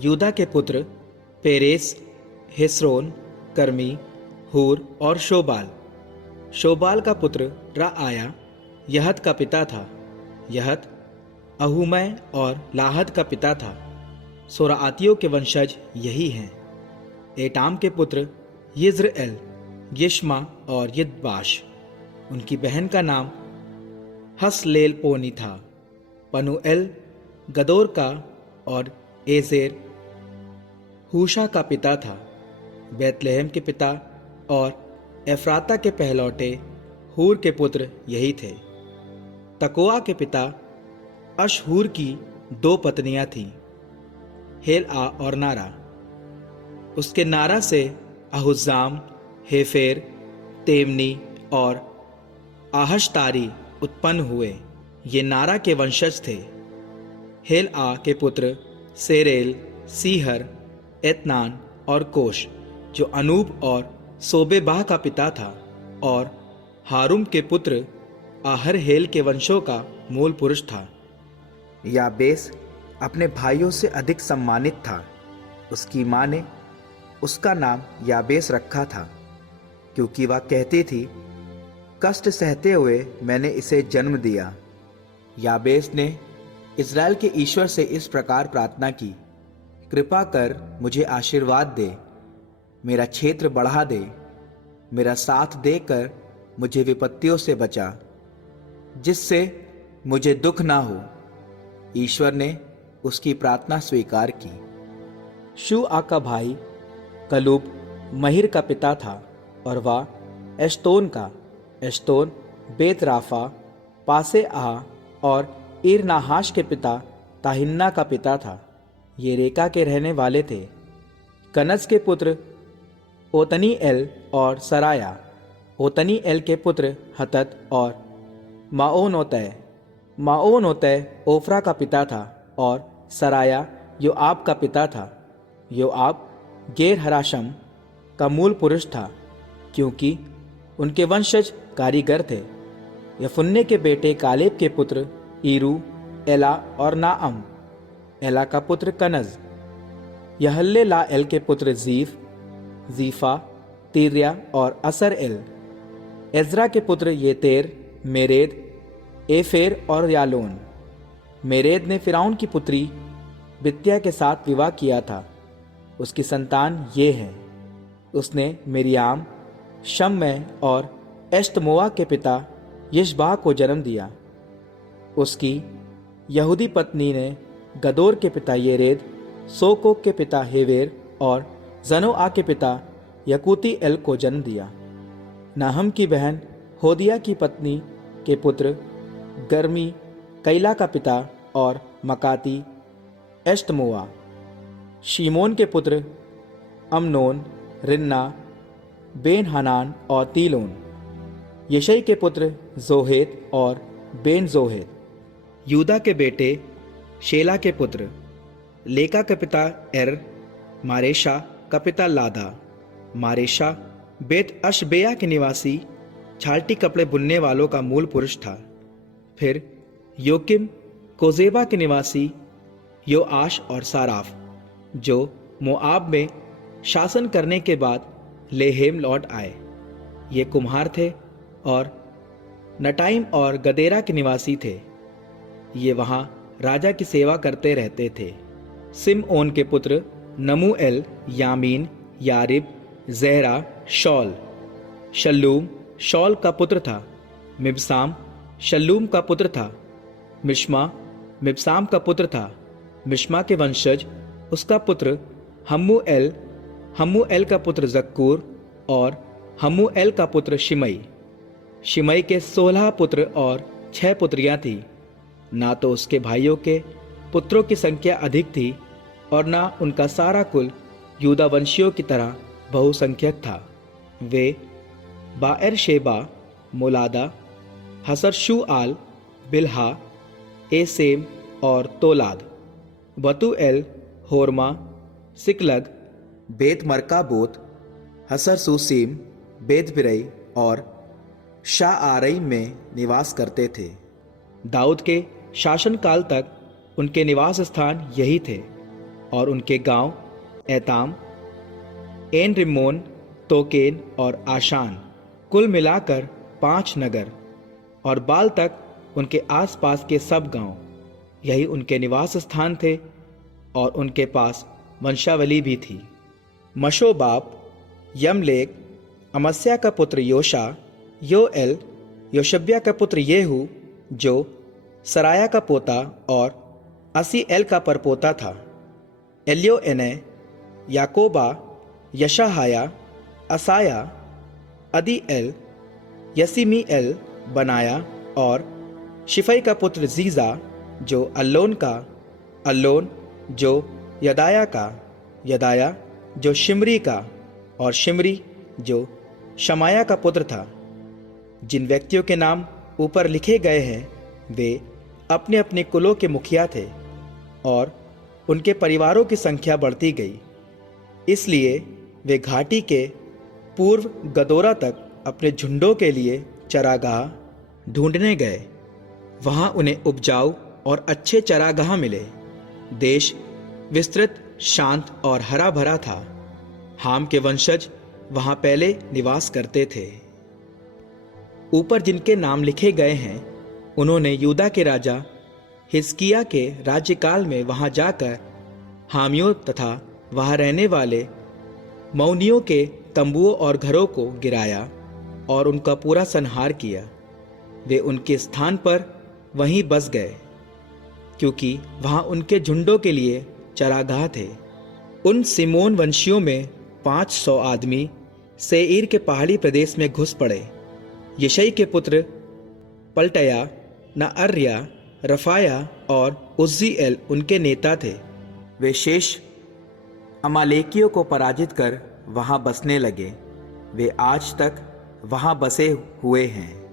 यूदा के पुत्र Perez, Hezron, कर्मी, हूर और शोबाल। शोबाल का पुत्र राआया यहत का पिता था। यहत अहूमै और लाहद का पिता था। सोराआतियों के वंशज यही हैं। एटाम के पुत्र यिज्रएल, यिश्मा और यिदबाश। उनकी बहन का नाम हसलेल पोनी था। पनुएल गदोर का और एजेर हूशा का पिता था। बैतलहम के पिता और एफ्राता के पहलौटे हूर के पुत्र यही थे। तकोआ के पिता अशहूर की 2 पत्नियां थीं, हेलआ और नारा। उसके नारा से अहुजाम, हेफेर, तेमनी और आहशतारी उत्पन्न हुए। ये नारा के वंशज थे। हेलआ के पुत्र सेरेल, सीहर, एतनान और कोश, जो अनूब और सोबेबाह का पिता था, और हारुम के पुत्र आहरहेल के वंशों का मूल पुरुष था। याबेस अपने भाइयों से अधिक सम्मानित था। उसकी माँ ने उसका नाम याबेस रखा था, क्योंकि वह कहती थी, कष्ट सहते हुए मैंने इसे जन्म दिया। याबेस ने इज़राइल के ईश्वर से इस प्रकार प्रार्थना की, कृपा कर मुझे आशीर्वाद दे, मेरा क्षेत्र बढ़ा दे, मेरा साथ देकर मुझे विपत्तियों से बचा, जिससे मुझे दुख ना हो। ईश्वर ने उसकी प्रार्थना स्वीकार की। शूआ का भाई कलूब महिर का पिता था, और वह एश्तोन का। एश्तोन बेत राफा, पासे आह और ईर नाहाश के पिता ताहिन्ना का पिता था। ये रेका के रहने वाले थे। कनज के पुत्र ओतनी एल और सराया। ओतनी एल के पुत्र हतत और माओनोतै। माओनोतै ओफ्रा का पिता था, और सराया योआब का पिता था। योआब गेर हराशम का मूल पुरुष था, क्योंकि उनके वंशज कारीगर थे। यफुन्ने के बेटे कालेब के पुत्र ईरू, एला और नाअम। एला का पुत्र कनज। यहल्ले ला एल के पुत्र जीफ, जीफा, तीरिया और असर एल। एज्रा के पुत्र येतेर, मेरेद, एफेर और यालोन। मेरेद ने फिरौन की पुत्री बित्या के साथ विवाह किया था। उसकी संतान ये हैं। उसने मिरियाम, शम्मै और एश्तमोआ के पिता यिशबाह को जन्म दिया। उसकी यहूदी पत्नी ने गदोर के पिता येरेद, सोकोक के पिता हेवेर और जनोआ के पिता यकूती एल को जन्म दिया। नाहम की बहन होदिया की पत्नी के पुत्र गर्मी कैला का पिता और मकाती एश्तमोआ। शीमोन के पुत्र अमनोन, रिन्ना, बेन हनान और तीलोन। यशै के पुत्र जोहेत और बेन जोहेत। यूदा के बेटे शेला के पुत्र लेका के पिता एर, मारेशा का पिता लादा। मारेशा बेत अशबेया के निवासी छाल्टी कपड़े बुनने वालों का मूल पुरुष था। फिर योकिम कोजेबा के निवासी योआश और साराफ, जो मोआब में शासन करने के बाद लेहेम लौट आए। ये कुम्हार थे और नटाइम और गदेरा के निवासी थे। ये वहाँ राजा की सेवा करते रहते थे। सिमओन के पुत्र नमूएल, यामीन, यारिब, ज़ेहरा, शौल। शल्लूम शौल का पुत्र था। मिबसाम शल्लूम का पुत्र था। मिश्मा मिबसाम का पुत्र था। मिश्मा के वंशज उसका पुत्र हम्मूएल, हम्मूएल का पुत्र जक्कूर और हम्मूएल का पुत्र शिमई। शिमई के 16 पुत्र और 6 पुत्रियां थीं। ना तो उसके भाइयों के पुत्रों की संख्या अधिक थी, और ना उनका सारा कुल यूदा वंशियों की तरह बहुसंख्यक था। वे बाएर शेबा, मोलादा, हसरशूआल, बिल्हा, एसेम और तोलाद, बतूएल, होरमा, सिकलग, बेत मरकाबोत, हसर सूसीम, बेत बिरई और शाआरईम में निवास करते थे। दाऊद के शासनकाल तक उनके निवास स्थान यही थे। और उनके गांव एताम, एन रिम्मोन, तोकेन और आशान, कुल मिलाकर 5 नगर, और बाल तक उनके आसपास के सब गांव। यही उनके निवास स्थान थे और उनके पास वंशावली भी थी। मशोबाब, यमलेक, अमस्या का पुत्र योशा, योएल, योशब्या का पुत्र येहू जो सराया का पोता और असीएल का परपोता था, एल्योएनै, याकोबा, यशाहाया, असाया, अदीएल, यसीमीएल, बनाया और शिफई का पुत्र जीजा जो अल्लोन का, अल्लोन जो यदाया का, यदाया जो शिमरी का, और शिमरी जो शमाया का पुत्र था। जिन व्यक्तियों के नाम ऊपर लिखे गए हैं वे अपने अपने कुलों के मुखिया थे और उनके परिवारों की संख्या बढ़ती गई, इसलिए वे घाटी के पूर्व गदोरा तक अपने झुंडों के लिए चरागाह ढूंढने गए। वहां उन्हें उपजाऊ और अच्छे चरागाह मिले। देश विस्तृत, शांत और हरा भरा था। हाम के वंशज वहां पहले निवास करते थे। ऊपर जिनके नाम लिखे गए हैं उन्होंने यूदा के राजा हिजकिय्याह के राज्यकाल में वहां जाकर हामियों तथा वहां रहने वाले मौनियों के तंबुओं और घरों को गिराया और उनका पूरा संहार किया। वे उनके स्थान पर वहीं बस गए क्योंकि वहां उनके झुंडों के लिए चरागाह थे। उन सिमोन वंशियों में 500 आदमी सेईर के पहाड़ी प्रदेश में घुस पड़े। यशई के पुत्र पलटया, नअर्या, रफाया और उज्जीएल उनके नेता थे। वे शेष अमालेकियों को पराजित कर वहां बसने लगे। वे आज तक वहां बसे हुए हैं।